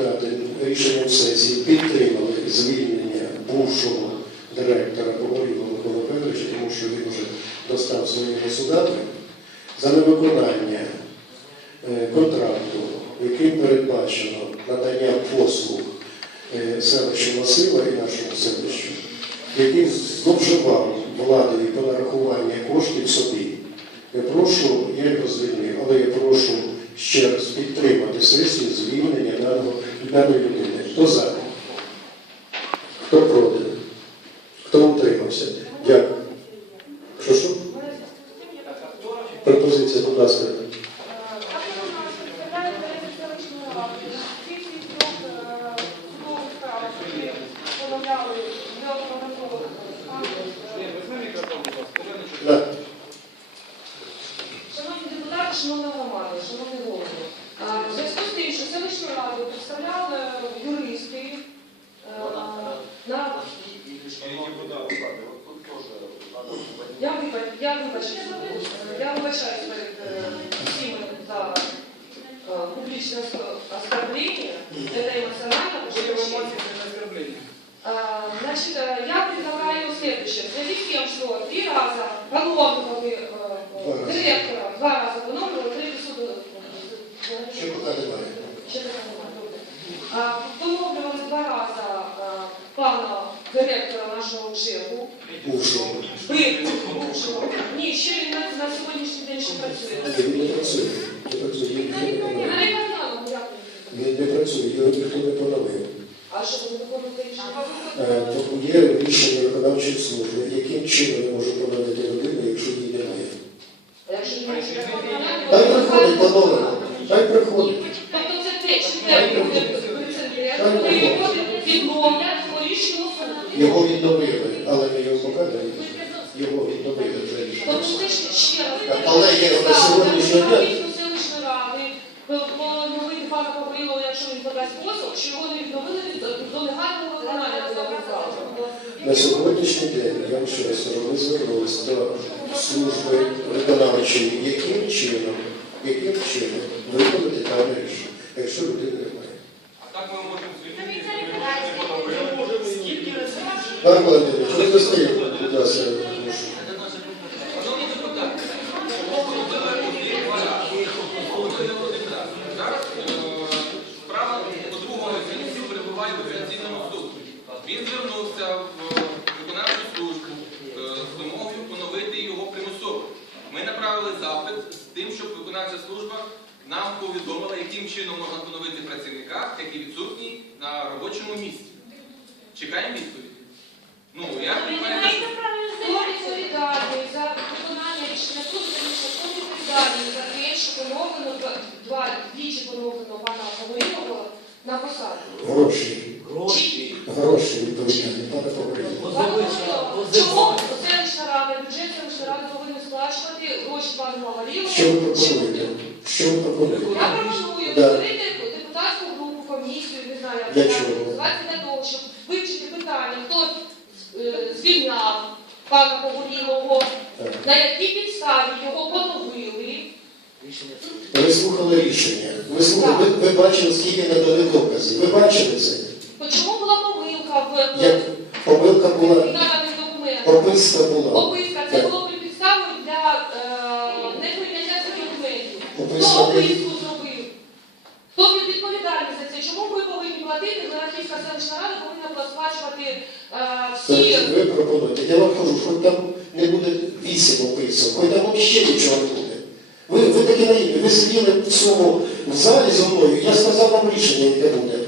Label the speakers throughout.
Speaker 1: депутати рішенням сесії підтримали звільнення бувшого директора Погорілого Микола Федоровича, тому що він вже достав своїми судами за невиконання е, контракту, яким передбачено надання послуг е, селищу Васила і нашому селищу, який зловживав владою по нарахування коштів собі. Я прошу, я його звільнив, але я прошу ще раз підтримати сесію звільнення даного, даної людини. Хто за? Хто проти? Хто утримався? Дякую. Що що? Пропозиція, будь ласка. Да.
Speaker 2: Шановні депутати, шановна громада, шановні голови, а, в зв'язку з тим, що селищну раду представляли юристи е, на я вибач- я вибачаюсь, я вибачаюсь перед е, всіми за е, публічне оск- оскорблення, це емоціонально, тому що А, Значит, э, я предлагаю следующее. В связи с тем, что три раза поновлены э, э, директора, два раза поновлены, третий суд... э,
Speaker 1: Ще поки немає.
Speaker 2: ще таке немає, добре. А, Поновлювали два рази а, пана директора нашого ЖЕКу, Він
Speaker 1: не працює. Не працює. Він ніхто не поновив.
Speaker 2: Він
Speaker 1: не працює, його ніхто не поновив.
Speaker 2: А що ви виконуєте рішення?
Speaker 1: Є рішення виконавчої служби, яким чином я можу поновити людину, якщо її немає. Хай приходить поновлено. Хай приходить.
Speaker 2: Тобто це те, чи те прецедент, його
Speaker 1: відновили, але не його показали. Його відновили
Speaker 2: ще раз.
Speaker 1: Є на сьогоднішній день.
Speaker 2: Селищної ради, поновити пана Павлілова, якщо він подасть позов, що його не відновили від- до негайного виконання цього указу.
Speaker 1: На сьогоднішній день, я вам ще раз кажу, ми звернулися до служби виконавчої, яким чином, яким чином виконати дане рішення, якщо людини немає.
Speaker 3: А так ми можемо звільнити, ми.
Speaker 1: Пане Валентинович, ви достаєте, будь ласка, прошу.
Speaker 3: Шановні депутати, зараз е, справа по-другому оцінці перебуває в апеляційному суді. Він звернувся в виконавчу службу е, з вимогою поновити його примусово. Ми направили запит з тим, щоб виконавча служба нам повідомила, яким чином можна поновити працівника, який відсутній на робочому місці. Чекаємо відповідь. Ну, я приймаю.
Speaker 2: Хто відповідальний за виконання рішення суду, тому що хто відповідальний за те, що поновлено два, двічі поновлено пана Павлілова на посаду?
Speaker 1: Гроші.
Speaker 4: Гроші.
Speaker 1: Гроші відповідальні, пане Павло.
Speaker 2: Чому селищна рада, бюджет селищної ради повинен сплачувати гроші пану Маваліву?
Speaker 1: Що ви пропонуєте? Що ви пропонуєте?
Speaker 2: Я пропоную
Speaker 1: Да.
Speaker 2: створити депутатську групу, комісію, не знаю,
Speaker 1: Для чого?
Speaker 2: Називати, для того, щоб вивчити питання, хто е, звільняв пана Погорілого, на якій підставі його поновили.
Speaker 1: Ви слухали рішення. Ви слухали, ви, ви бачили, скільки надали доказів. Ви бачили це?
Speaker 2: Чому була помилка в
Speaker 1: Як помилка була,
Speaker 2: наданих документах?
Speaker 1: описка була.
Speaker 2: Описка це
Speaker 1: Так.
Speaker 2: було підставою для е, неприйняття цих документів.
Speaker 1: Описка?
Speaker 2: Хто відповідальний за це? Чому ми повинні платити? Зарахівська селищна рада повинна була сплачувати е, всі.
Speaker 1: Це ви пропонуєте. Я вам кажу, хоч там не буде вісім описок, хоч там взагалі нічого не буде. Ви, ви такі наївні, ви сиділи в цьому в залі зі мною, я сказав вам рішення, яке буде.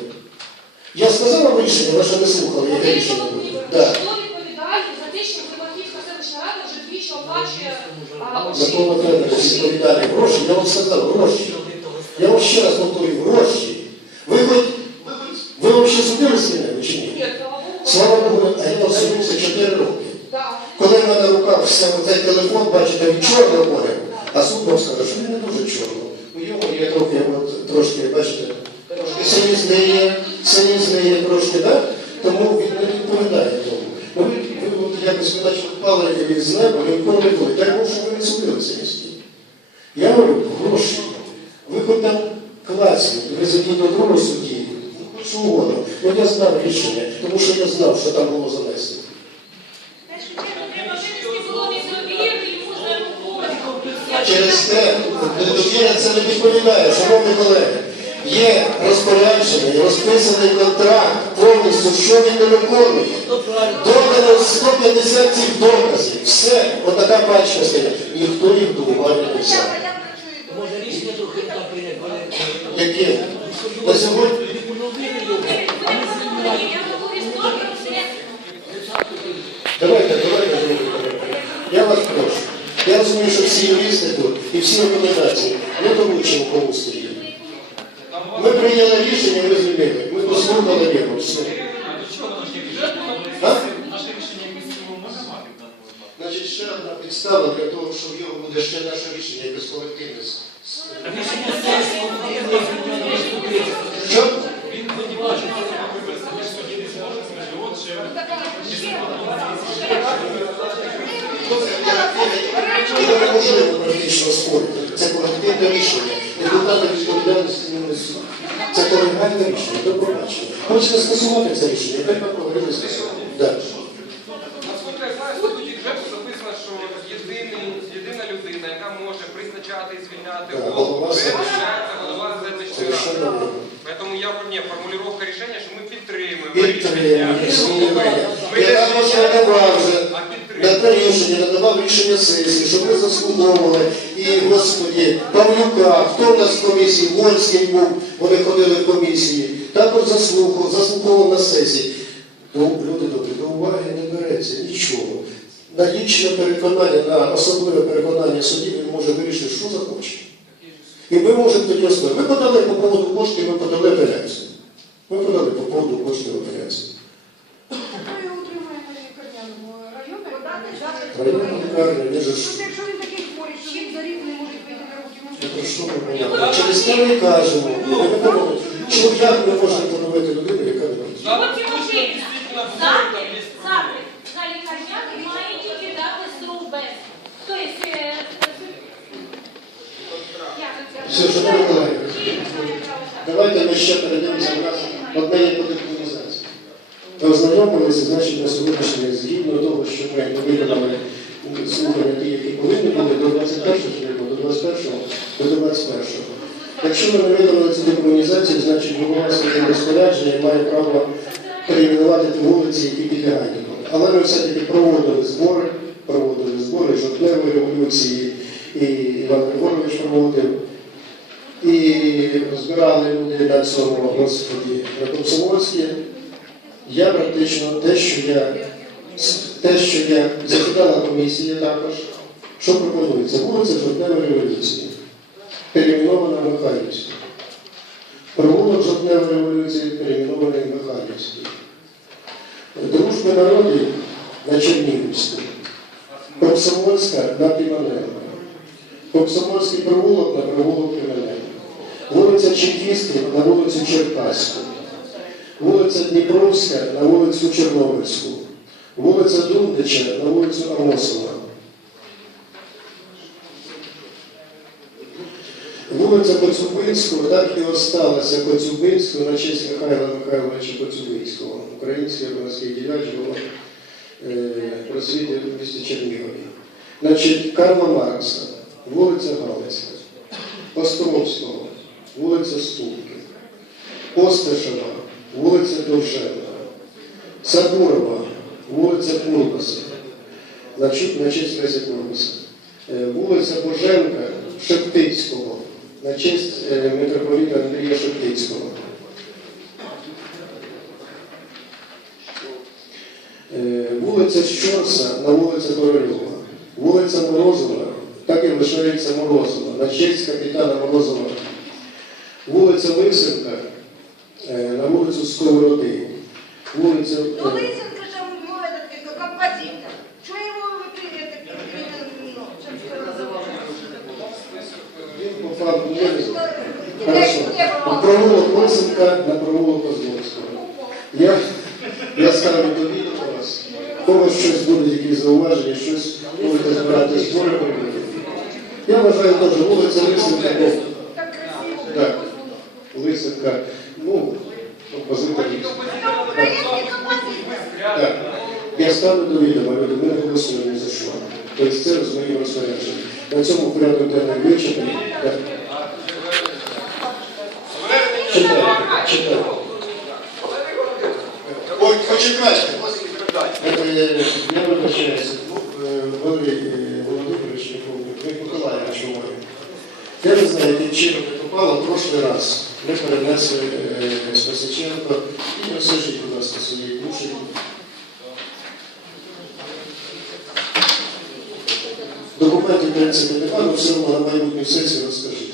Speaker 1: Я сказав вам рішення, ви ще не слухали, яке рішення буде.
Speaker 2: Хто відповідальний за те, що Зарахівська селищна рада вже двічі оплачує а,
Speaker 1: Микола Федорович відповідальні гроші, я вам сказав, гроші. Я вам ще раз повторюю, гроші. Хоч, судилися з мене чи ні?
Speaker 2: Ні, слава Богу.
Speaker 1: А я судився 4 роки. Коли в мене на руках все цей телефон, бачите, він чорно море, а суд вам скаже, що він не дуже чорно. У його є трохи, от, трошки, бачите, трошки синізниє, синізниє трошки, да? тому він не відповідає тому. Ну, ви, ви от якось ви наче впали з неба, ви ніколи не були. Дай Бог, що ви не судилися місті. Я говорю, гроші. Ви хоч там класні, ви зайдіть до другого судді, От я знав рішення, тому що я знав, що там було занесено. Через те довіра це не відповідає, шановні колеги. Є розпорядження, і розписаний контракт повністю, що він не виконує. Додано 150 цих доказів. Все, отака пачка стоїть. Ніхто їх до уваги не взяв.
Speaker 4: Може рішення трохи так прийняти,
Speaker 1: Яке? На сьогодні Давайте, давайте. Я вас прошу. Я розумію, що всі юристи тут і всі рекомендації не доручимо кому стоїть. Ми прийняли рішення, ми звільнили. Ми послухали його. Все. Значить, ще одна підстава для того, що в його буде ще наше рішення
Speaker 4: потрібно вступити.
Speaker 1: Що? Це колективне рішення. Депутати відповідальності не. Це колегальне рішення. До побачення. Хочете скасувати це рішення? Так ми поговорили. Так.
Speaker 3: Наскільки я знаю, в статуті бюджету записано, що єдина людина, яка може призначати і звільняти голову,
Speaker 1: голова
Speaker 3: це голова селищної ради. Поэтому я не формулировка рішення, що ми підтримуємо рішення. Ми
Speaker 1: Я
Speaker 3: не
Speaker 1: також надавав вже
Speaker 3: а
Speaker 1: на те рішення, надавав рішення сесії, щоб ми заслуговували. І, Господі, Павлюка, хто в нас в комісії, Вольський був, вони ходили в комісії, також заслухав, заслуховував на сесії. Ну, люди добрі, до уваги не береться нічого. На лічне переконання, на особливе переконання судді він може вирішити, що захоче. І ми можемо тоді сказати, Ми подали по поводу коштів, ми подали апеляцію. Ми подали по поводу коштів апеляцію. Районна лікарня, він же ж
Speaker 5: Якщо він такий хворий, чим він за рік не може вийти на руки,
Speaker 1: Ну, про що ми говоримо? Через те ми кажемо, не говоримо, що як ми можемо поновити людину, яка не може.
Speaker 6: От ці можливості. Запит, запит на лікарняних має тільки дати СРУБЕС. Тобто, е, як це?
Speaker 1: Все, шановні колеги, давайте ми ще перейдемося в одне є по декомунізації. Ознайомилися, значить, на сьогоднішній згідно того, що ми виконали слухання ті, які повинні були до 21-го, до 21-го, до 21-го. Якщо ми не виконали цю декомунізацію, значить голова своїм розпорядженням має право перейменувати ті вулиці, які підлягають. Але ми все-таки проводили збори, проводили збори жовтневої революції, і Іван Григорович проводив. І збирали люди на цьому господі на Комсомольській. Я практично те, що я те, що я запитала комісія також, що пропонується, вулиця Жовтневої революції, перейменована в Михайлівську. Провулок Жовтневої революції перейменований Михайлівський. Дружби народів на Чернігівську. Комсомольська на Піманенко. Комсомольський провулок на провулок Піманенко. Вулиця Чекістів на вулицю Черкаську. Вулиця Дніпровська на вулицю Чорнобильську. Вулиця Дундича на вулицю Амосова. Вулиця Коцюбинського так і осталася Коцюбинського на честь Михайла Михайловича Коцюбинського, український громадський діяч було е, просвіти в місті Чернігові. Значить, Карла Маркса, вулиця Галицька, Островського, вулиця Ступки, Осташева, вулиця Довженка, Сабурова, вулиця Курбаса, на честь Леся Курбаса, Е, вулиця Боженка, Шептицького, на честь е, митрополіта Андрія Шептицького. Е, Вулиця Щорса на вулиця Корольова, вулиця Морозова, так і лишається Морозова, на честь капітана Морозова. Вулиця Лисенка на вулицю Сковороди. Вулиця
Speaker 5: Ну,
Speaker 1: е,
Speaker 5: Лысенко же его этот, как композитор. Что его вы это, ну, чем что называется?
Speaker 1: він по факту не
Speaker 5: Я
Speaker 1: Хорошо.
Speaker 5: не
Speaker 1: На
Speaker 5: было.
Speaker 1: провулок Лисенка на провулок Козловського. Я, я ставлю до відома вас. Когось щось будуть якісь зауваження, щось будете збирати збори робити. Я вважаю теж вулиця Лисенка, бо
Speaker 5: Так красиво.
Speaker 1: Ну. Композитор ставлю до відома, люди, ми не голосуємо ні за що. Тобто це з моїм розпорядженням. На цьому порядок денний вичерпаний. Так.
Speaker 7: Ой, почекайте.
Speaker 1: Е, Я вибачаюся, е, Валерій е, Володимирович, ви Миколаївич говорить. Я не знаю, яким чином не попало в прошлий раз. Ми перенесли е, Спасиченко і розкажіть, будь ласка, свої душі. Документів, в принципі, немає, але все одно на майбутню сесію розкажіть.